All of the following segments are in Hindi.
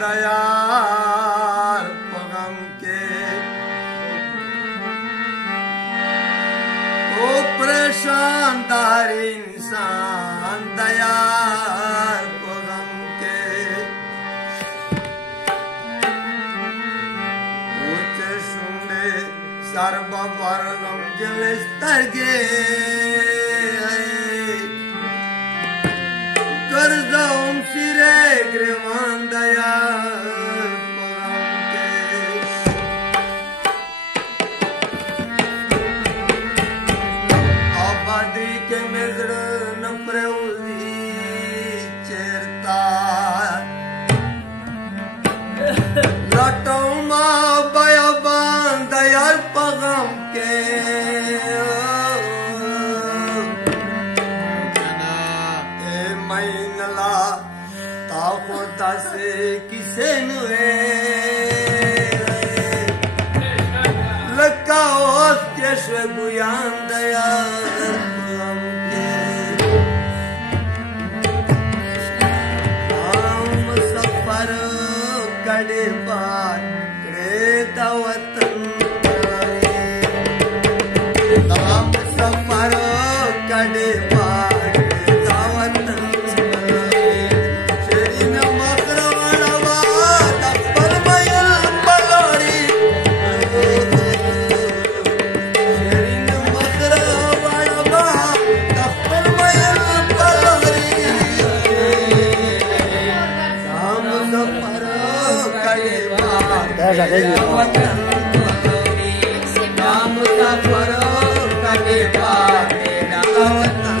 दयार पगम के ओ परेशान दार इंसान दयार पगम के ऊंचे सुने सर्व वर्गम जलस्तर गे कर दम सिरे ग्रमान दयार से किसे नुए लकाओ के गुयान दयार पगम के हम सफर कड़े बार कड़े दावतन हम सफर कड़े बार दावतन वतन पलोरी दा मुसाफिर कड़े पार मेरा वतन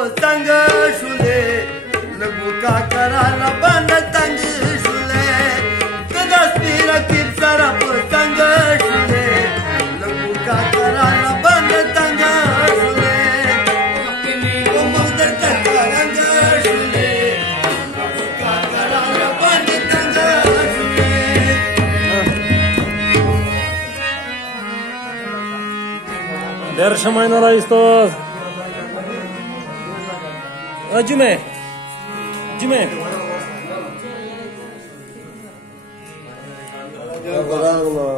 संग शुले लगुका करा रबन तंग शुले तदस्तीर की सरब संग शुले लगुका करा रबन तंग शुले मुमदर तंग शुले लगुका करा रबन तंग शुले Держимай на райстос. Acıme. Acıme. Bravo.